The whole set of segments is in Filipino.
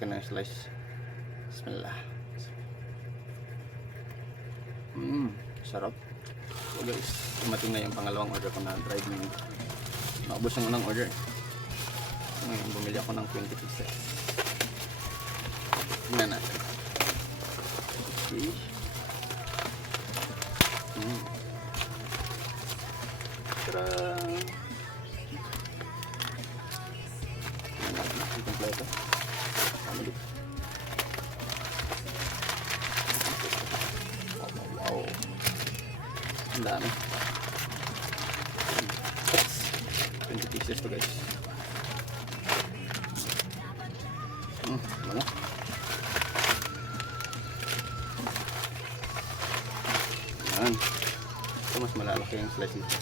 lalaki ng slice. Bismillah. Sarap. So guys, dumating na yung pangalawang order ko na dried menu. Naubos yung unang order. Ngayon, bumili ako ng 20 pieces. Tingnan natin. Okay. Tara. Tingnan natin yung kompleto. Family. Wow. Ang dami. 20 pieces to guys. Ano? Yan. Ito mas malalaki yung slice nito.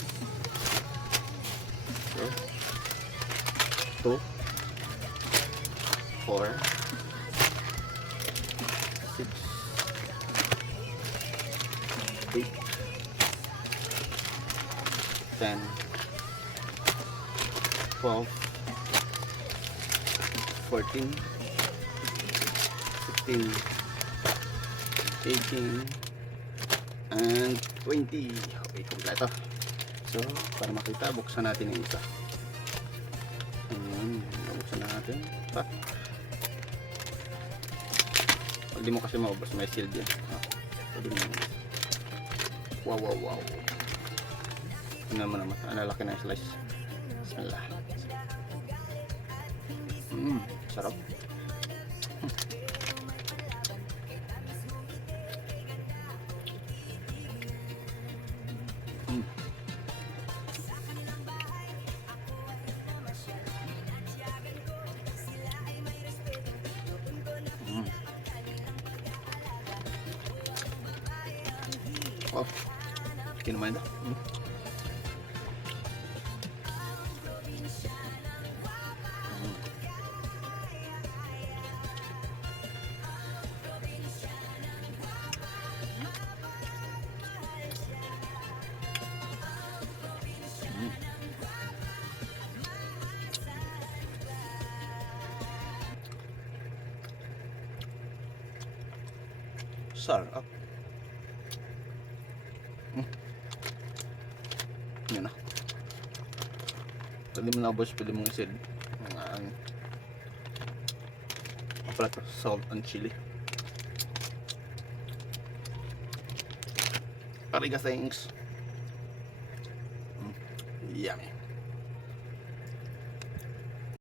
So, 2 4 6 8 10 12 14 16 18 and 20. Okay, kompleto. So, para makita, buksan natin yung isa. Buksan natin. Tak. Pag di mo kasi maubos, may sealed yan. Wow, wow, wow. Tingnan mo naman, ang lalaki na yung slice. Bismillah. Sarap. Oh, kinumain dah. Sarap. Yan na. Pwede mo na boss, pwede mong isid mga salt and chili. Pariga, thanks.